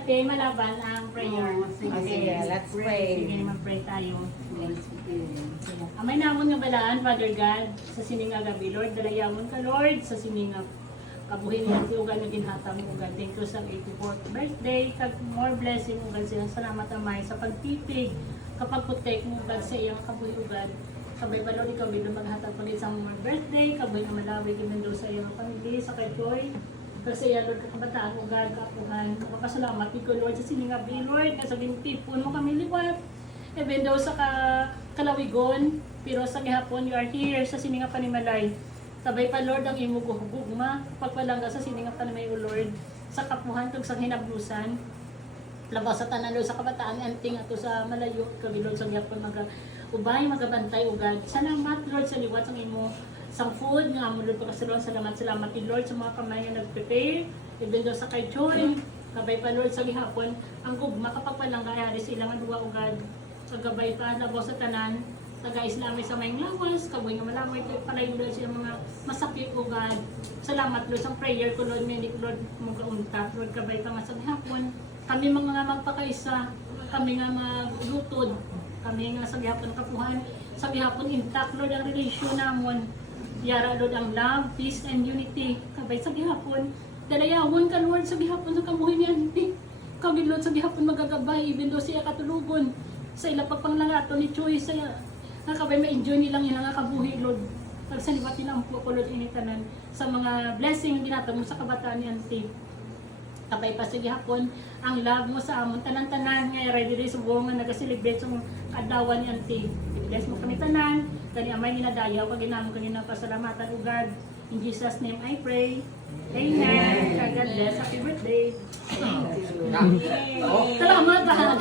Ante, malaban ang prayer. Sige, let's pray. Sige, mag-pray tayo. Amay namon nga balaan, Father God, sa sininga gabi, Lord, dalayamon ka, Lord, sa sininga kabuhin niya, ugan na ginhatang mo, God. Thank you sa 84th birthday, kag more blessing, ugan siya. Salamat amay sa pagtitig, kapag protect mo, God, sa iyang kabuhi, ugan. Sabay ba, Lord, ikaw bigla maghatag pa sa more birthday, kabuhi na malawig, imendo sa iyang pamilya, sa kay Joy. Kasi yan, Lord, kakabataan, ugan, kapuhan. Kapasalamat, ikaw, Lord, sa sininga gabi, Lord, kasabing tipon mo kami liwat. Even though sa kalawigon, pero sa gihapon, you are here sa sininga panimalay. Sabay pa, Lord, ang imo gugma, pagpalangga sa sininga panimay, O Lord, sa kapuhan, kag sa hinablusan, labas sa tanan, Lord, sa kabataan, anting ato sa malayo, kag Lord, sa gihapon, ubay, magabantay, ugad. Salamat, Lord, sa liwat sa imo, sang food, nga mo, Lord, pagkasalon, salamat, Lord, sa mga kamay nga nag-prepare, even though sa kay Joy, kabay pa, Lord, sa gihapon, ang gugma, kapag palangga, ayari silang aduwa, ugad, kagabay pa, labas sa tanan, taga-Islami sa mayang lawas, kaboy nga malamay ko pala yung Lord siya mga masakit o God. Salamat Lord sa prayer ko Lord, menik Lord mong kaunta. Lord kabay pa nga sa hapon. Kami mga magpakaisa, kami nga maglutod, kami nga sa gihapon kapuhan, sa gihapon intact Lord ang relasyon namon. Yara Lord ang love, peace and unity. Kabay sa gihapon, dalayawon ka Lord sa gihapon sa kabuhi niyan. Kami Lord sa gihapon magagabay, even though siya katulugon. Sa ila pagpanglangato ni Choy sa nakabay ma-enjoy nilang ilang kabuhi, Lord. Pagsalibat nila ang po ko, Lord, initanan sa mga blessing dinatag mo sa kabataan ni Auntie. Kapay pa sa gihapon, ang love mo sa amon, tanan-tanan, nga ready rin sa buong nga nag-celebrate sa adawan ni Auntie. Bless mo kami tanan, kani amay ginadayaw, pag ginamon kanina pasalamatan o God. In Jesus' name I pray. Amen. God bless. Happy birthday. Salamat, bahal.